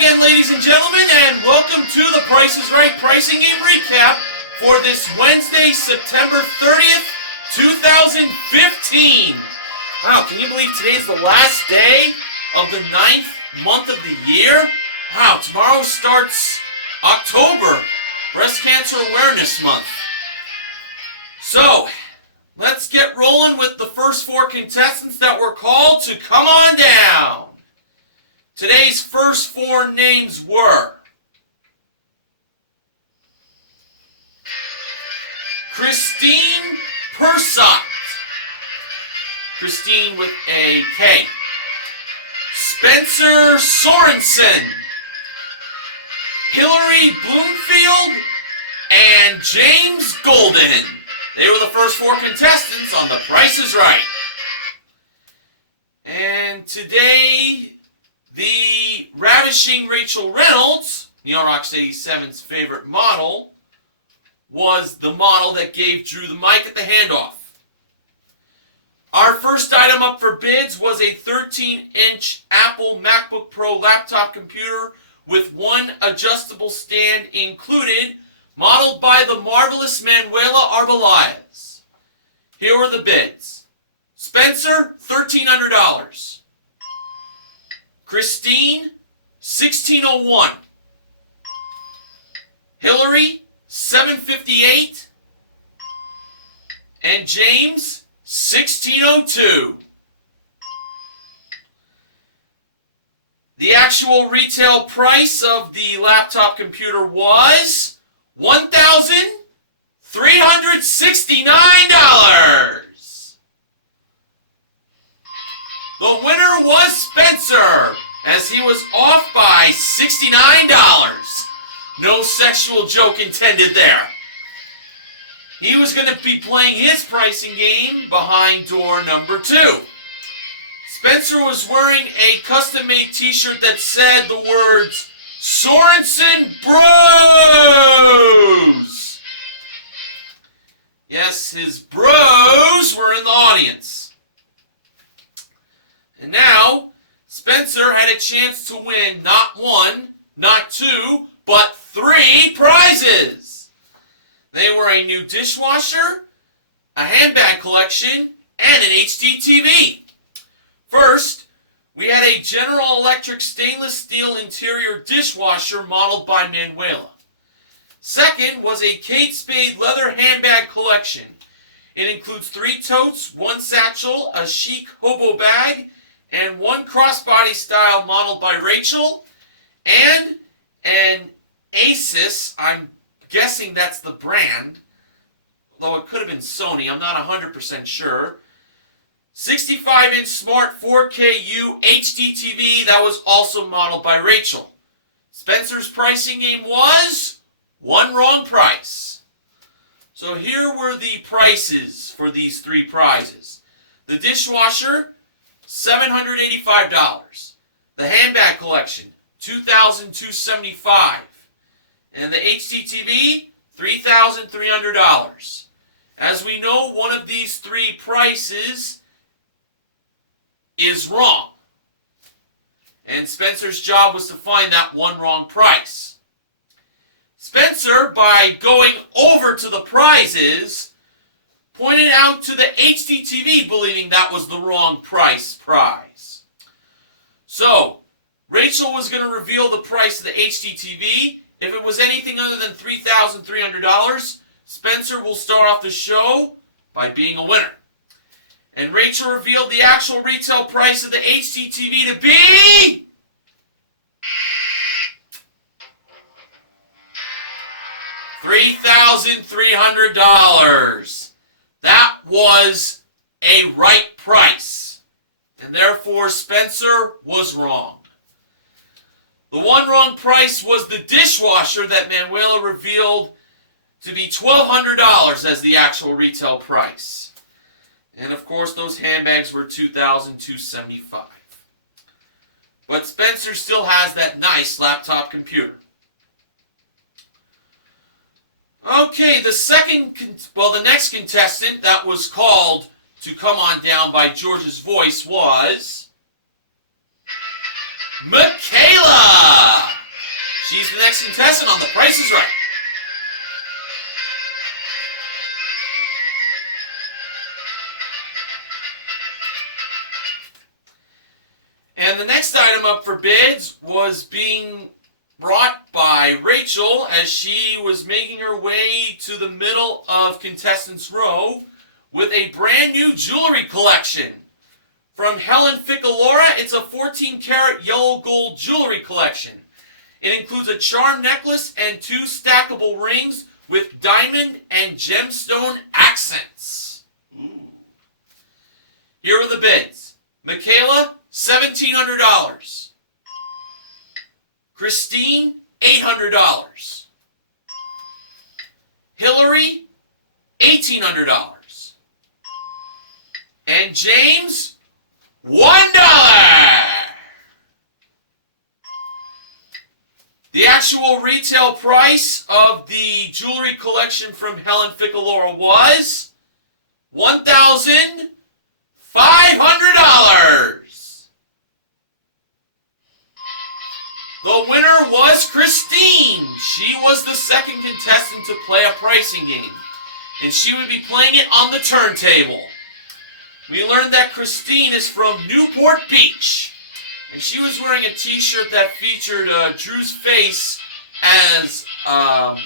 again, ladies and gentlemen, and welcome to the Price is Right Pricing Game Recap for this Wednesday, September 30th, 2015. Wow, can you believe today is the last day of the 9th month of the year? Wow, tomorrow starts October, Breast Cancer Awareness Month. So, let's get rolling with the first four contestants that were called to come on down. Today's first four names were Christine Persott, Christine with a K, Spencer Sorensen, Hillary Bloomfield, and James Golden. They were the first four contestants on The Price is Right. And today, the ravishing Rachel Reynolds, Neil Rocks 87's favorite model, was the model that gave Drew the mic at the handoff. Our first item up for bids was a 13-inch Apple MacBook Pro laptop computer with one adjustable stand included, modeled by the marvelous Manuela Arbeláez. Here were the bids. Spencer, $1,300. Christine, $1,601. Hillary, $758. And James, $1,602. The actual retail price of the laptop computer was $1,369. The winner was Spencer, as he was off by $69. No sexual joke intended there. He was going to be playing his pricing game behind door number 2. Spencer was wearing a custom-made t-shirt that said the words, Sorensen Bros! Yes, his bros were in the audience. And now, Spencer had a chance to win not one, not two, but 3 prizes. They were a new dishwasher, a handbag collection, and an HD TV. First, we had a General Electric stainless steel interior dishwasher modeled by Manuela. Second was a Kate Spade leather handbag collection. It includes 3 totes, 1 satchel, a chic hobo bag, and 1 crossbody style modeled by Rachel, and an Asus, I'm guessing that's the brand, though it could have been Sony, I'm not 100% sure, 65-inch smart 4K HD TV that was also modeled by Rachel. Spencer's pricing game was one wrong price. So here were the prices for these 3 prizes. The dishwasher, $785. The handbag collection, $2,275. And the HD TV, $3,300. As we know, one of these 3 prices is wrong. And Spencer's job was to find that one wrong price. Spencer, by going over to the prizes, pointed out to the HD TV, believing that was the wrong prize. So, Rachel was going to reveal the price of the HD TV. If it was anything other than $3,300, Spencer will start off the show by being a winner. And Rachel revealed the actual retail price of the HD TV to be $3,300. That was a right price. And therefore, Spencer was wrong. The one wrong price was the dishwasher that Manuela revealed to be $1,200 as the actual retail price. And of course, those handbags were $2,275. But Spencer still has that nice laptop computer. Okay, the next contestant that was called to come on down by George's voice was Michaela. She's the next contestant on The Price is Right. And the next item up for bids was being brought by Rachel as she was making her way to the middle of contestants row with a brand new jewelry collection. From Helen Ficalora, it's a 14-karat yellow gold jewelry collection. It includes a charm necklace and 2 stackable rings with diamond and gemstone accents. Ooh. Here are the bids. Michaela, $1,700. Christine, $800. Hillary, $1,800. And James, $1. The actual retail price of the jewelry collection from Helen Ficalora was $1,500. The winner was Christine. She was the second contestant to play a pricing game, and she would be playing it on the turntable. We learned that Christine is from Newport Beach, and she was wearing a t-shirt that featured Drew's face as on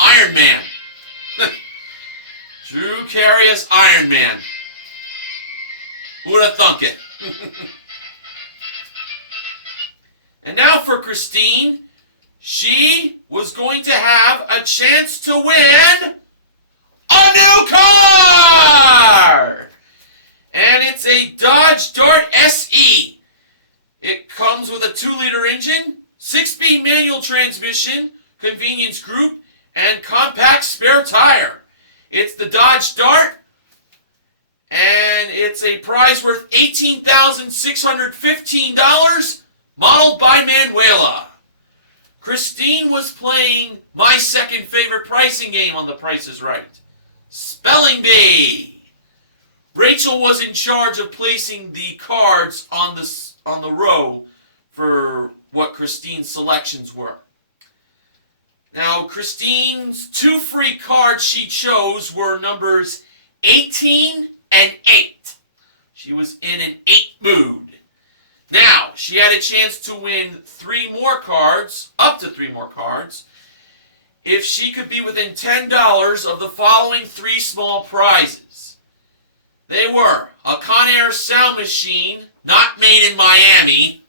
Iron Man. Drew Carey as Iron Man. Who would have thunk it? And now for Christine, she was going to have a chance to win a new car! And it's a Dodge Dart SE. It comes with a 2-liter engine, 6-speed manual transmission, convenience group, and compact spare tire. It's the Dodge Dart, and it's a prize worth $18,615, modeled by Manuela. Christine was playing my second favorite pricing game on The Price is Right, Spelling Bee. Rachel was in charge of placing the cards on the row for what Christine's selections were. Now, Christine's 2 free cards she chose were numbers 18 and 8. She was in an 8 mood. Now, she had a chance to win 3 more cards, up to 3 more cards, if she could be within $10 of the following 3 small prizes. They were a Conair sound machine, not made in Miami.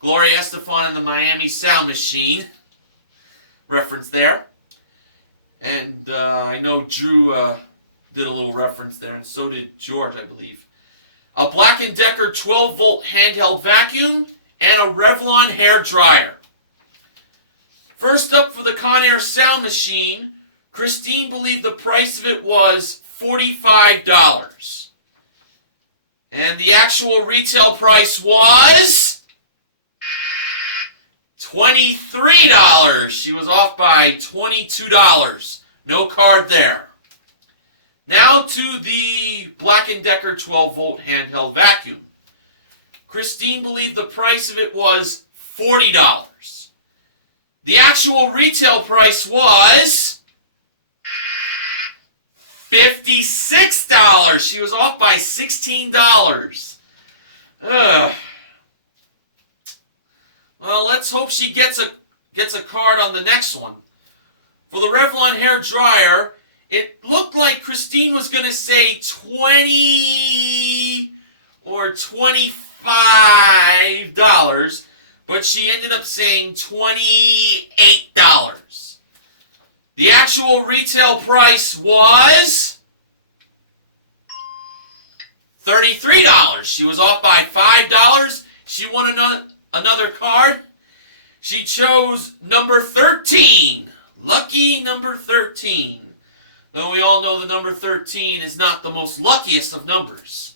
Gloria Estefan and the Miami Sound Machine. Reference there. And I know Drew did a little reference there, and so did George, I believe. A Black & Decker 12-volt handheld vacuum, and a Revlon hair dryer. First up for the Conair sound machine, Christine believed the price of it was $45. And the actual retail price was $23. She was off by $22. No card there. Now to the Black & Decker 12-volt handheld vacuum. Christine believed the price of it was $40. The actual retail price was $56. She was off by $16. Ugh. Well, let's hope she gets a card on the next one. For the Revlon hair dryer, it looked like Christine was going to say $20 or $25, but she ended up saying $28. The actual retail price was $33. She was off by $5. She won another card. She chose number 13. Lucky number 13. Though we all know the number 13 is not the most luckiest of numbers.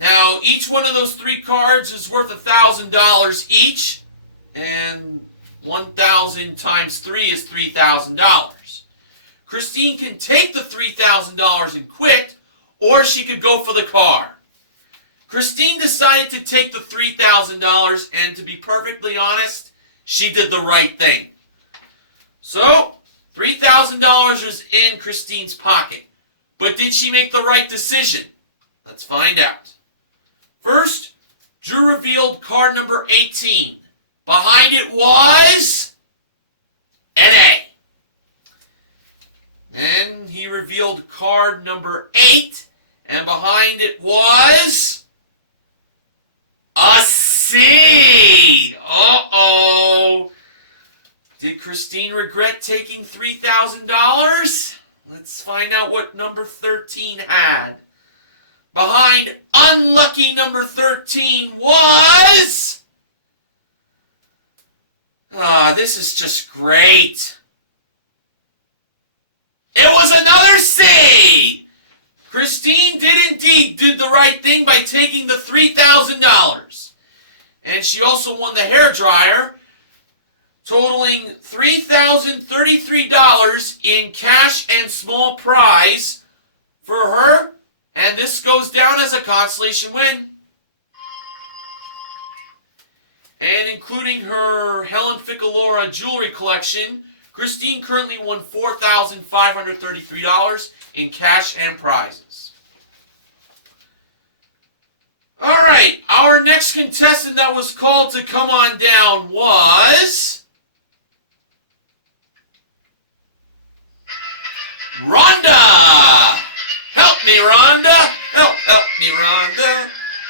Now, each one of those 3 cards is worth $1,000 each, and 1,000 times 3 is $3,000. Christine can take the $3,000 and quit, or she could go for the car. Christine decided to take the $3,000, and to be perfectly honest, she did the right thing. So, $3,000 is in Christine's pocket. But did she make the right decision? Let's find out. First, Drew revealed card number 18. Behind it was an A. Then he revealed card number 8, and behind it was a C. Uh-oh. Did Christine regret taking $3,000? Let's find out what number 13 had. Behind unlucky number 13 was... this is just great. It was another C! Christine did indeed do the right thing by taking the $3,000. And she also won the hairdryer, totaling $3,033 in cash and small prize for her. And this goes down as a consolation win. And including her Helen Ficalora jewelry collection, Christine currently won $4,533 in cash and prizes. Alright, our next contestant that was called to come on down was... Rhonda! Help me, Rhonda! Help me, Rhonda!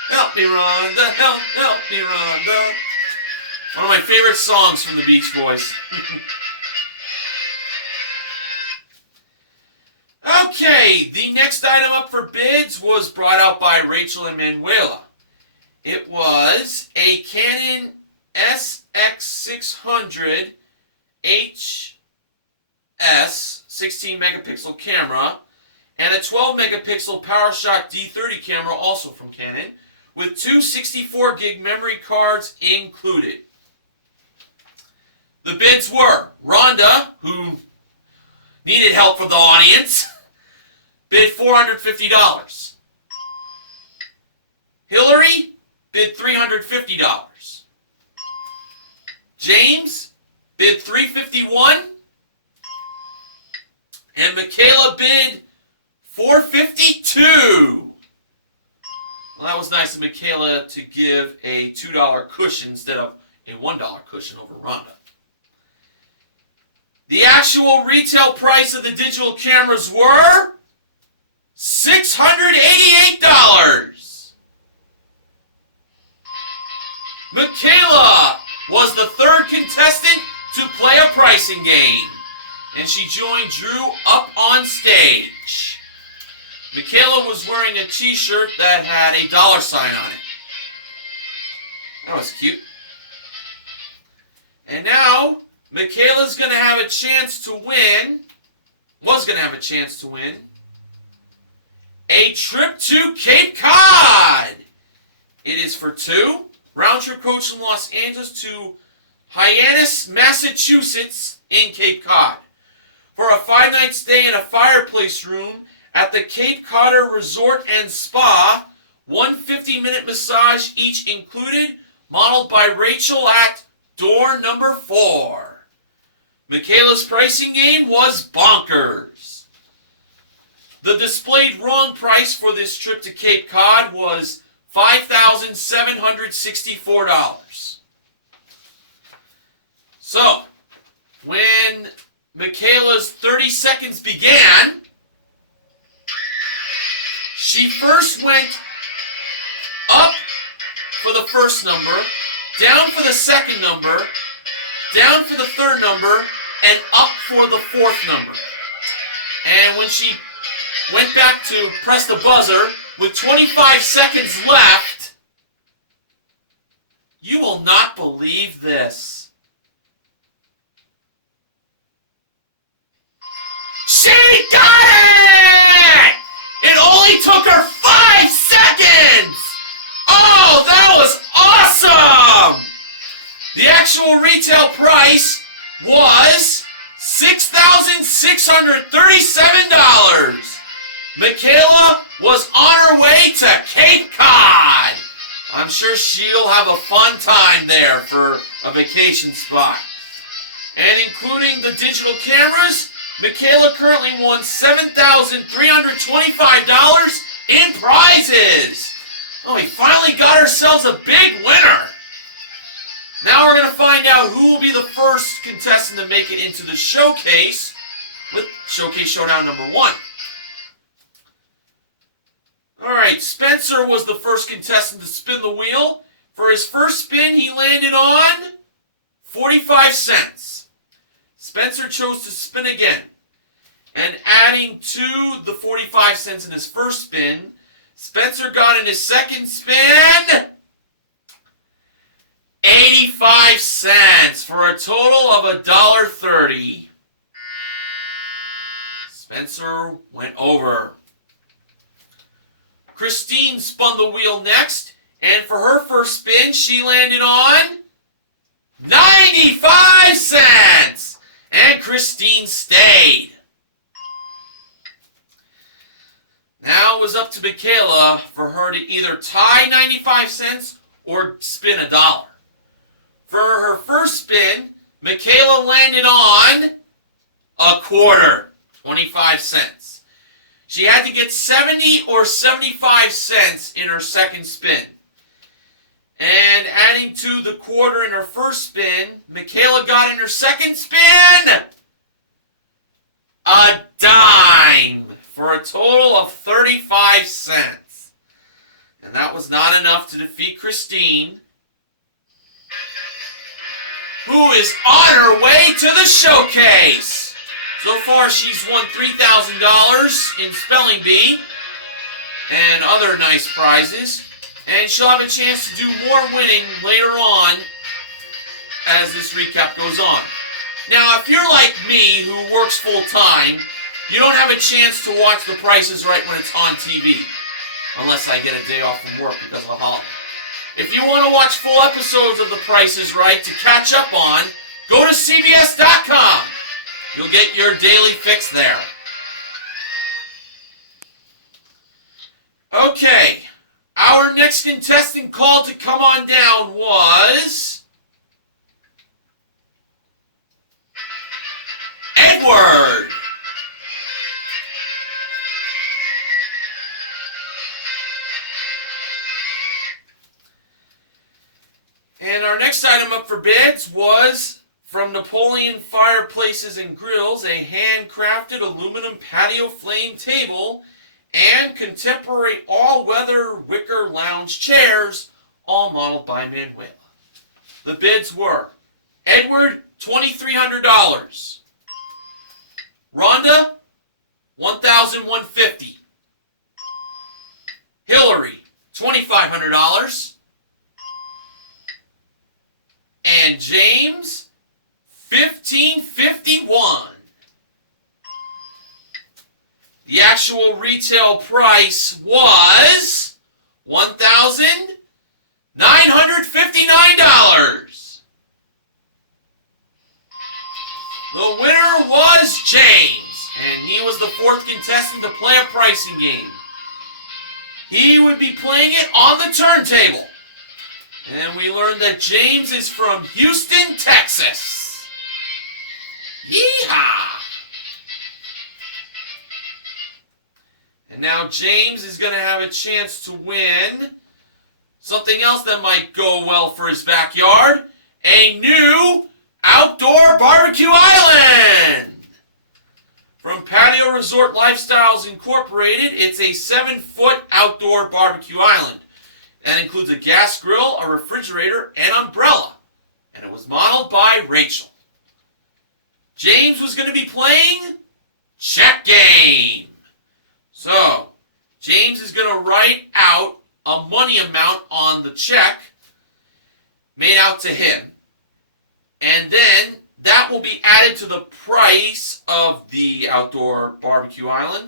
Help me, Rhonda! Help me, Rhonda! One of my favorite songs from the Beach Boys. Okay, the next item up for bids was brought out by Rachel and Manuela. It was a Canon SX600 HS 16 megapixel camera and a 12 megapixel PowerShot D30 camera, also from Canon, with two 64 gig memory cards included. The bids were Rhonda, who needed help from the audience, bid $450. Hillary bid $350. James bid $351. And Michaela bid $452. Well, that was nice of Michaela to give a $2 cushion instead of a $1 cushion over Rhonda. The actual retail price of the digital cameras were $688. Michaela was the third contestant to play a pricing game, and she joined Drew up on stage. Michaela was wearing a t-shirt that had a $ sign on it. That was cute. And now, Michaela's going to have a chance to win, a trip to Cape Cod. It is for two. Round trip coach from Los Angeles to Hyannis, Massachusetts in Cape Cod. For a 5-night stay in a fireplace room at the Cape Codder Resort and Spa, 150-minute massage each included, modeled by Rachel at door number 4. Michaela's pricing game was bonkers. The displayed wrong price for this trip to Cape Cod was $5,764. So, when Michaela's 30 seconds began, she first went up for the first number, down for the second number, down for the third number, and up for the fourth number. And when she went back to press the buzzer, with 25 seconds left, you will not believe this. She got it! It only took her 5 seconds! Oh, that was awesome! The actual retail price was $6,637. Michaela was on her way to Cape Cod. I'm sure she'll have a fun time there for a vacation spot. And including the digital cameras, Michaela currently won $7,325 in prizes. Oh, we finally got ourselves a big winner. Now we're going to find out who will be the first contestant to make it into the showcase with Showcase Showdown number 1. Alright, Spencer was the first contestant to spin the wheel. For his first spin, he landed on 45 cents. Spencer chose to spin again. And adding to the 45 cents in his first spin, Spencer got in his second spin 85 cents for a total of $1.30. Spencer went over. Christine spun the wheel next, and for her first spin, she landed on 95 cents. And Christine stayed. Now it was up to Michaela for her to either tie 95 cents or spin $1. For her first spin, Michaela landed on a quarter, 25 cents. She had to get 70 or 75 cents in her second spin. And adding to the quarter in her first spin, Michaela got in her second spin a dime for a total of 35 cents. And that was not enough to defeat Christine, who is on her way to the showcase. So far, she's won $3,000 in Spelling Bee and other nice prizes. And she'll have a chance to do more winning later on as this recap goes on. Now, if you're like me, who works full-time, you don't have a chance to watch The Price is Right when it's on TV. Unless I get a day off from work because of a holiday. If you want to watch full episodes of The Price is Right to catch up on, go to CBS.com. You'll get your daily fix there. Okay, our next contestant called to come on down was Edward. And our next item up for bids was from Napoleon Fireplaces and Grills, a handcrafted aluminum patio flame table and contemporary all-weather wicker lounge chairs, all modeled by Manuela. The bids were Edward, $2,300. Rhonda, $1,150. Hillary, $2,500. And James, $1,551. The actual retail price was $1,959. The winner was James, and he was the fourth contestant to play a pricing game. He would be playing it on the turntable. And we learned that James is from Houston, Texas. Yeehaw! And now James is going to have a chance to win something else that might go well for his backyard. A new outdoor barbecue island! From Patio Resort Lifestyles Incorporated, it's a 7-foot outdoor barbecue island. That includes a gas grill, a refrigerator, and umbrella. And it was modeled by Rachel. James was going to be playing check game. So, James is going to write out a money amount on the check made out to him. And then that will be added to the price of the outdoor barbecue island.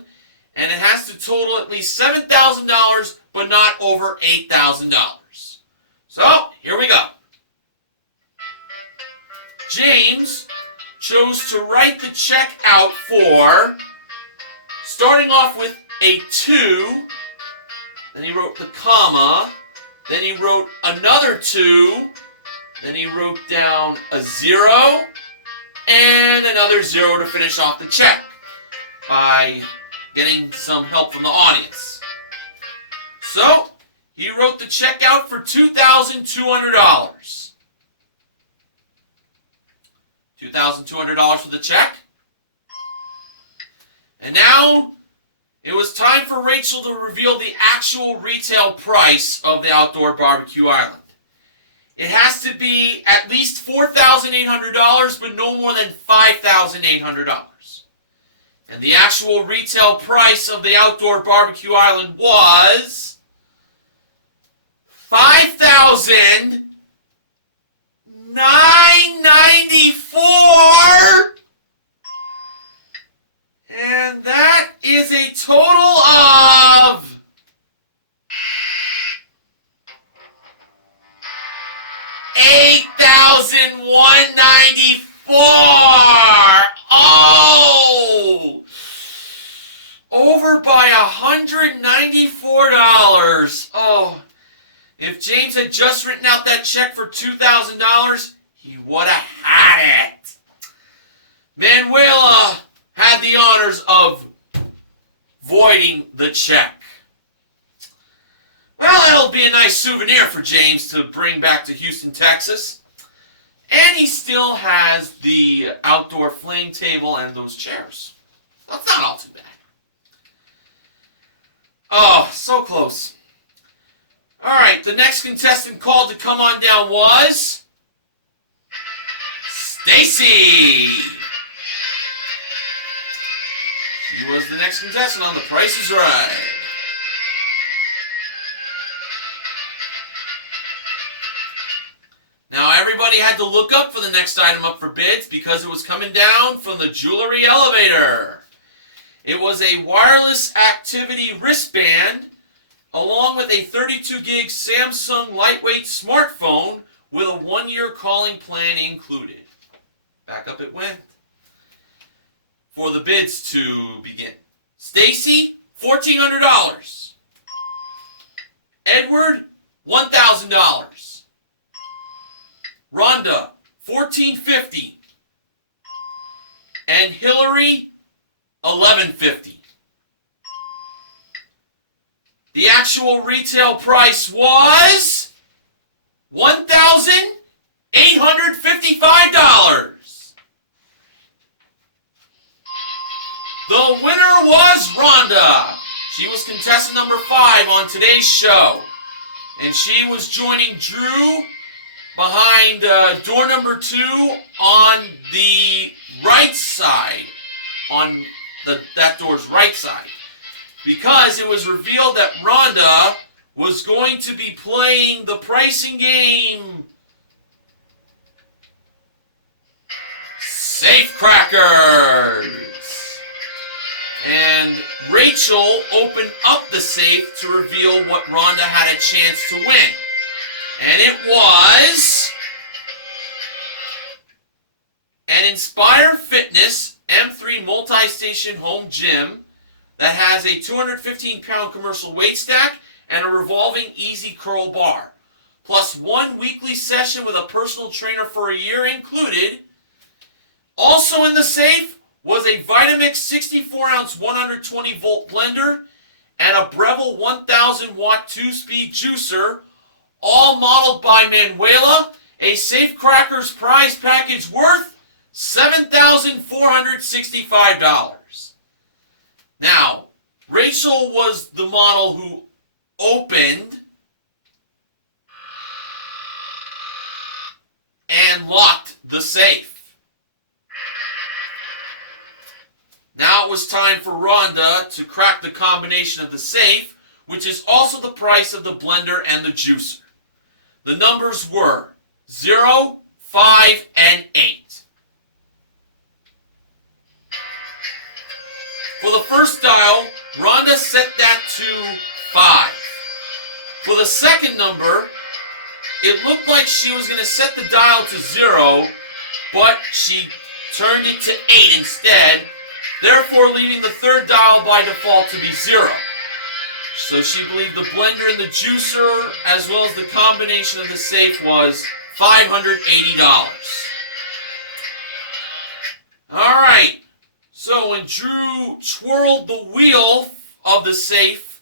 And it has to total at least $7,000, but not over $8,000. So, here we go. James chose to write the check out for, starting off with a 2 then he wrote the comma, then he wrote another 2, then he wrote down a 0, and another 0 to finish off the check by getting some help from the audience. So, he wrote the check out for $2,200. $2,200 for the check. And now, it was time for Rachel to reveal the actual retail price of the Outdoor Barbecue Island. It has to be at least $4,800, but no more than $5,800. And the actual retail price of the Outdoor Barbecue Island was $5,994, and that is a total of $8,194. Oh, over by $194. Oh. If James had just written out that check for $2,000, he would have had it. Manuela had the honors of voiding the check. Well, that'll be a nice souvenir for James to bring back to Houston, Texas. And he still has the outdoor flame table and those chairs. That's not all too bad. Oh, so close. Alright, the next contestant called to come on down was Stacy. She was the next contestant on The Price is Right. Now everybody had to look up for the next item up for bids because it was coming down from the jewelry elevator. It was a wireless activity wristband along with a 32 gig Samsung lightweight smartphone with a 1-year calling plan included. Back up it went. For the bids to begin. Stacy, $1,400. Edward, $1,000. Rhonda, $1,450. And Hillary, $1,150. The actual retail price was $1,855. The winner was Rhonda. She was contestant number 5 on today's show. And she was joining Drew behind door number 2 on the right side. On that door's right side. Because it was revealed that Rhonda was going to be playing the pricing game Safe Crackers. And Rachel opened up the safe to reveal what Rhonda had a chance to win. And it was an Inspire Fitness M3 multi-station home gym that has a 215-pound commercial weight stack and a revolving easy curl bar. Plus 1 weekly session with a personal trainer for a year included. Also in the safe was a Vitamix 64-ounce 120-volt blender and a Breville 1,000-watt 2-speed juicer, all modeled by Manuela, a Safe Crackers prize package worth $7,465. Now, Rachel was the model who opened and locked the safe. Now it was time for Rhonda to crack the combination of the safe, which is also the price of the blender and the juicer. The numbers were 0, 5, and 8. For the first dial, Rhonda set that to 5. For the second number, it looked like she was going to set the dial to 0, but she turned it to 8 instead, therefore leaving the third dial by default to be 0. So she believed the blender and the juicer, as well as the combination of the safe, was $580. Alright, so when Drew twirled the wheel of the safe,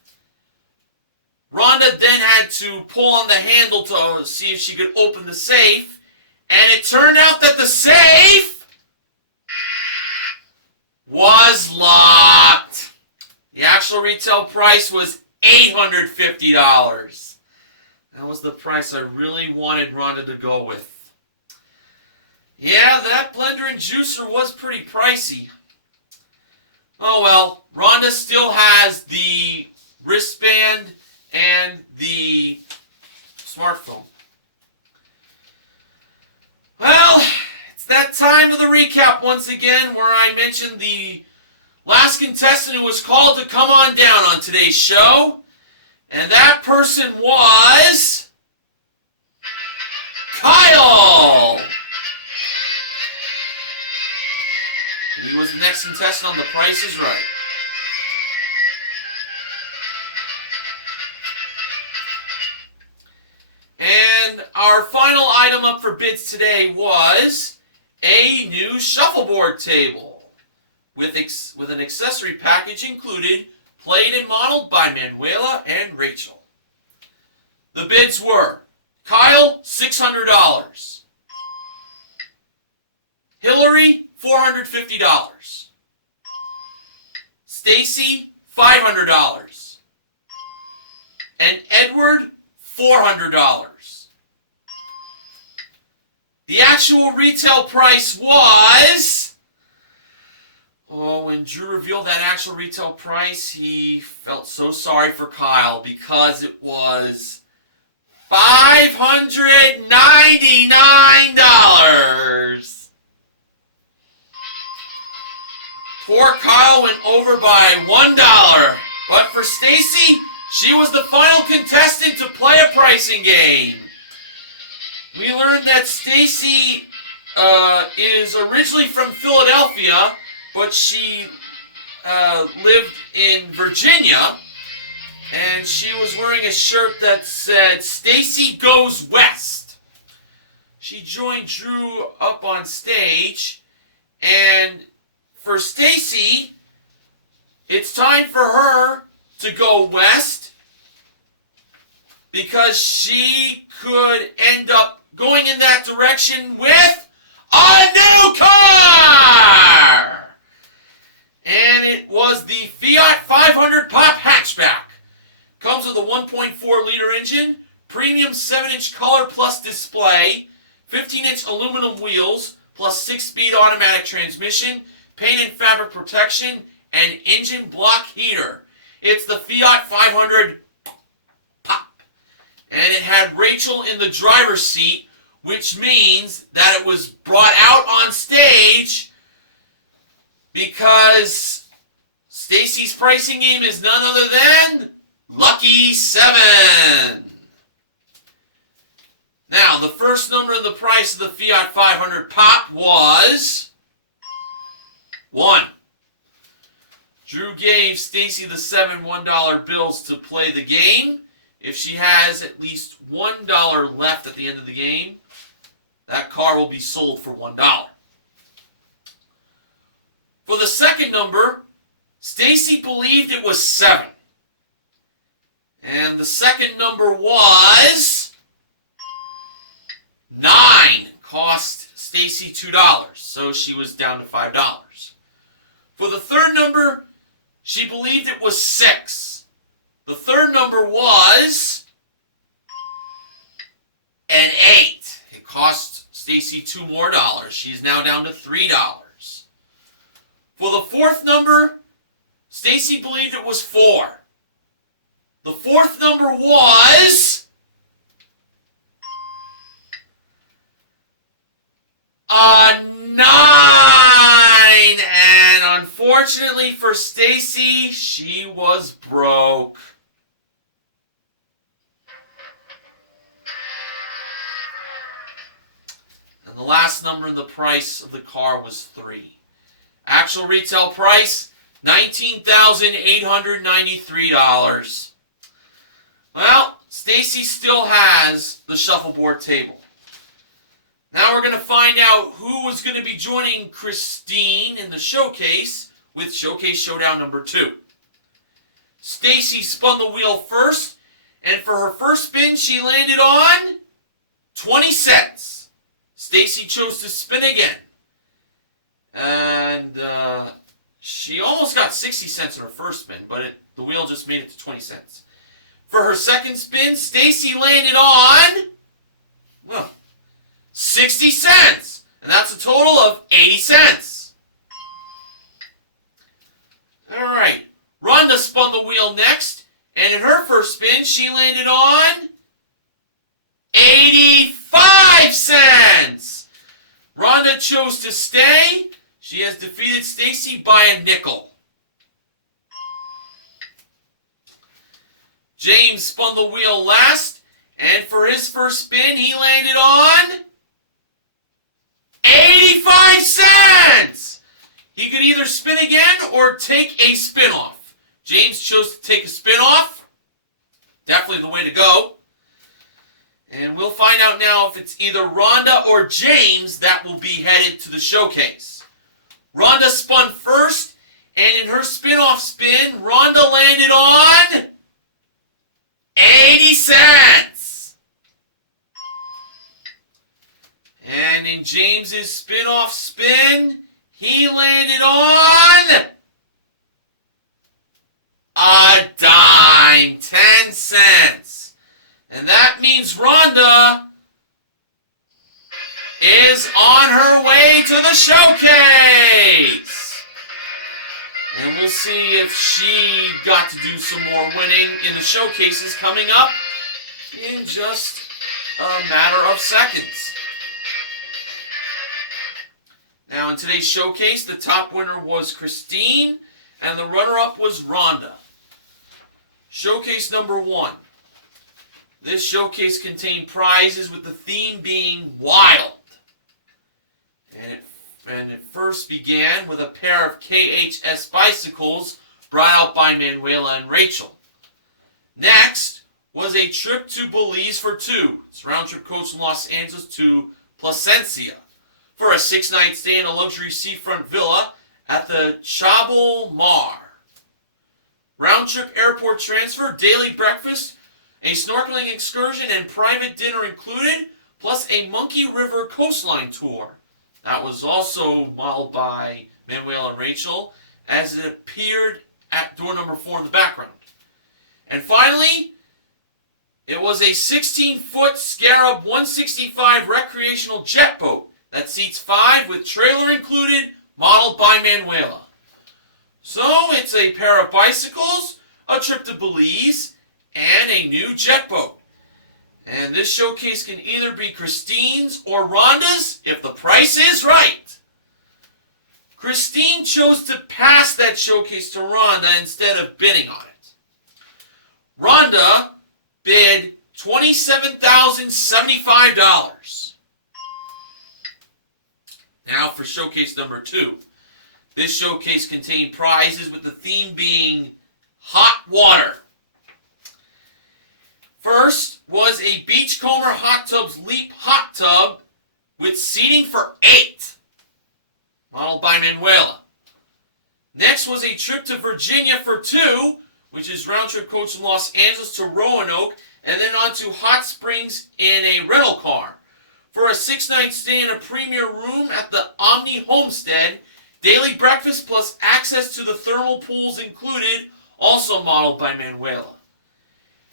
Rhonda then had to pull on the handle to see if she could open the safe, and it turned out that the safe was locked. The actual retail price was $850. That was the price I really wanted Rhonda to go with. Yeah, that blender and juicer was pretty pricey. Oh well, Rhonda still has the wristband and the smartphone. Well, it's that time of the recap once again where I mentioned the last contestant who was called to come on down on today's show. And that person was Kyle. He was the next contestant on The Price is Right. And our final item up for bids today was a new shuffleboard table with an accessory package included, played and modeled by Manuela and Rachel. The bids were Kyle, $600. Hillary, $450. Stacy, $500. And Edward, $400. The actual retail price was... Oh, when Drew revealed that actual retail price, he felt so sorry for Kyle because it was $599. Poor Kyle went over by $1. But for Stacy, she was the final contestant to play a pricing game. We learned that Stacy is originally from Philadelphia, but she lived in Virginia, and she was wearing a shirt that said, "Stacy Goes West." She joined Drew up on stage, and for Stacy, it's time for her to go west because she could end up going in that direction with a new car! And it was the Fiat 500 Pop Hatchback. Comes with a 1.4 liter engine, premium 7-inch color plus display, 15-inch aluminum wheels, plus 6-speed automatic transmission, paint and fabric protection, and engine block heater. It's the Fiat 500 Pop. And it had Rachel in the driver's seat, which means that it was brought out on stage because Stacy's pricing game is none other than Lucky 7. Now, the first number of the price of the Fiat 500 Pop was 1. Drew gave Stacy the 7 $1 bills to play the game. If she has at least $1 left at the end of the game, that car will be sold for $1. For the second number, Stacy believed it was 7. And the second number was 9. Cost Stacy $2, so she was down to $5. For the third number, she believed it was 6. The third number was an 8. It cost Stacy $2 more. She's now down to $3. For the fourth number, Stacy believed it was 4. The fourth number was a 9. And unfortunately for Stacy, she was broke. And the last number in the price of the car was 3. Actual retail price, $19,893. Well, Stacy still has the shuffleboard table. Now we're going to find out who was going to be joining Christine in the showcase with Showcase Showdown number 2. Stacy spun the wheel first, and for her first spin, she landed on 20 cents. Stacy chose to spin again. And she almost got 60 cents in her first spin, but the wheel just made it to 20 cents. For her second spin, Stacy landed on, well, 60 cents. And that's a total of 80 cents. Alright, Rhonda spun the wheel next, and in her first spin, she landed on 85 cents. Rhonda chose to stay. She has defeated Stacy by a nickel. James spun the wheel last, and for his first spin, he landed on 85 cents! He could either spin again or take a spin-off. James chose to take a spin-off. Definitely the way to go. And we'll find out now if it's either Rhonda or James that will be headed to the showcase. Rhonda spun first, and in her spin-off spin, Rhonda landed on 80 cents. And in James's spin-off spin, he landed on a dime, 10 cents. And that means Rhonda is on her way to the showcase. And we'll see if she got to do some more winning in the showcases coming up in just a matter of seconds. Now in today's showcase, the top winner was Christine, and the runner-up was Rhonda. Showcase number 1. This showcase contained prizes with the theme being wild. And it first began with a pair of KHS bicycles brought out by Manuela and Rachel. Next was a trip to Belize for 2. It's a round-trip coach from Los Angeles to Placencia for a 6-night stay in a luxury seafront villa at the Chabal Mar. Round-trip airport transfer, daily breakfast, a snorkeling excursion, and private dinner included, plus a Monkey River coastline tour. That was also modeled by Manuel and Rachel, as it appeared at door number 4 in the background. And finally, it was a 16-foot Scarab 165 recreational jet boat that seats 5 with trailer included, modeled by Manuela. So it's a pair of bicycles, a trip to Belize, and a new jet boat. And this showcase can either be Christine's or Rhonda's if the price is right. Christine chose to pass that showcase to Rhonda instead of bidding on it. Rhonda bid $27,075. Now for showcase number 2. This showcase contained prizes with the theme being hot water. First was a Beachcomber Hot Tubs Leap hot tub with seating for 8, modeled by Manuela. Next was a trip to Virginia for 2, which is round-trip coach from Los Angeles to Roanoke, and then on to Hot Springs in a rental car for a 6-night stay in a premier room at the Omni Homestead, daily breakfast plus access to the thermal pools included, also modeled by Manuela.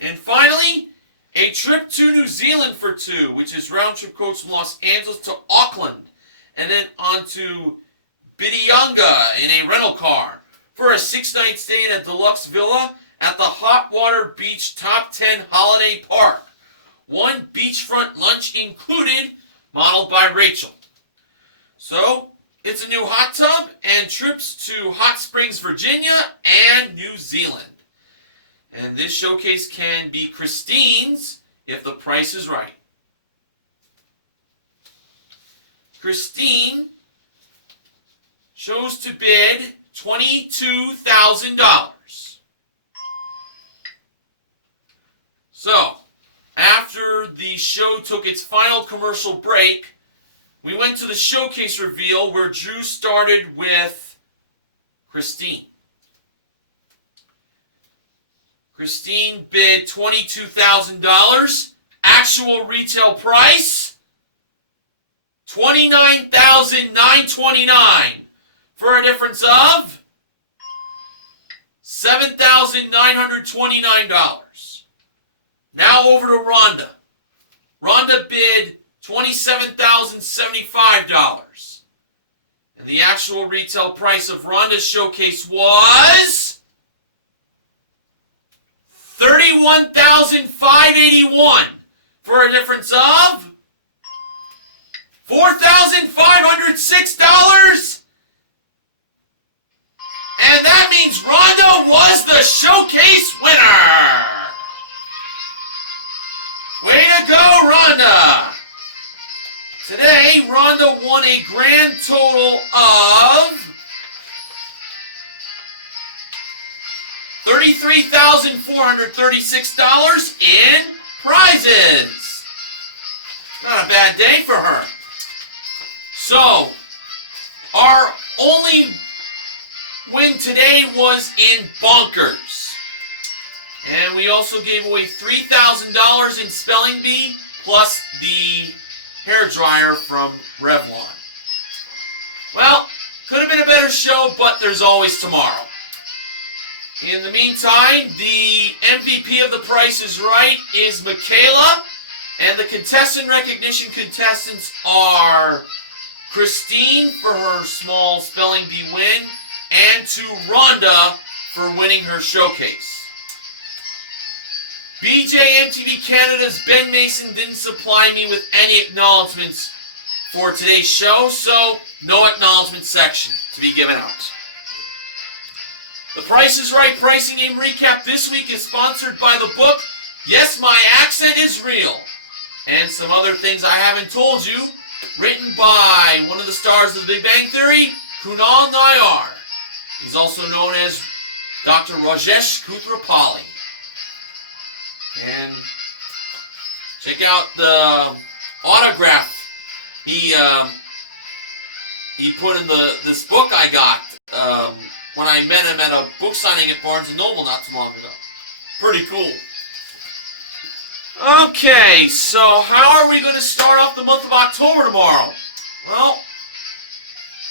And finally, a trip to New Zealand for 2, which is round-trip coach from Los Angeles to Auckland, and then on to Bidiyanga in a rental car for a 6-night stay in a deluxe villa at the Hot Water Beach Top 10 Holiday Park. 1 beachfront lunch included, modeled by Rachel. So, it's a new hot tub and trips to Hot Springs, Virginia and New Zealand. And this showcase can be Christine's if the price is right. Christine chose to bid $22,000. So, after the show took its final commercial break, we went to the showcase reveal where Drew started with Christine. Christine bid $22,000. Actual retail price, $29,929 for a difference of $7,929. Now over to Rhonda. Rhonda bid $27,075. And the actual retail price of Rhonda's showcase was $31,581 for a difference of $4,506. And that means Rhonda was the showcase winner. Way to go, Rhonda. Today, Rhonda won a grand total of $33,436 in prizes. Not a bad day for her. So, our only win today was in bunkers. And we also gave away $3,000 in Spelling Bee, plus the hair dryer from Revlon. Well, could have been a better show, but there's always tomorrow. In the meantime, the MVP of The Price is Right is Michaela, and the contestant recognition contestants are Christine for her small Spelling Bee win, and to Rhonda for winning her showcase. BJ MTV Canada's Ben Mason didn't supply me with any acknowledgments for today's show, so no acknowledgement section to be given out. The Price is Right Pricing Game Recap this week is sponsored by the book Yes, My Accent is Real, and some other things I haven't told you, written by one of the stars of The Big Bang Theory, Kunal Nayyar. He's also known as Dr. Rajesh Koothrappali. And check out the autograph he put in this book I got when I met him at a book signing at Barnes & Noble not too long ago. Pretty cool. Okay, so how are we going to start off the month of October tomorrow? Well,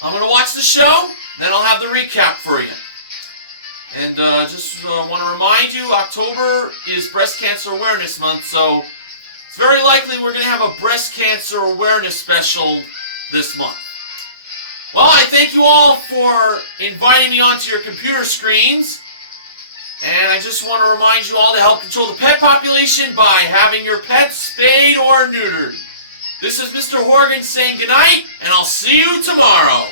I'm going to watch the show, then I'll have the recap for you. And just want to remind you, October is Breast Cancer Awareness Month, so it's very likely we're going to have a breast cancer awareness special this month. Well, I thank you all for inviting me onto your computer screens. And I just want to remind you all to help control the pet population by having your pets spayed or neutered. This is Mr. Horgan saying goodnight, and I'll see you tomorrow.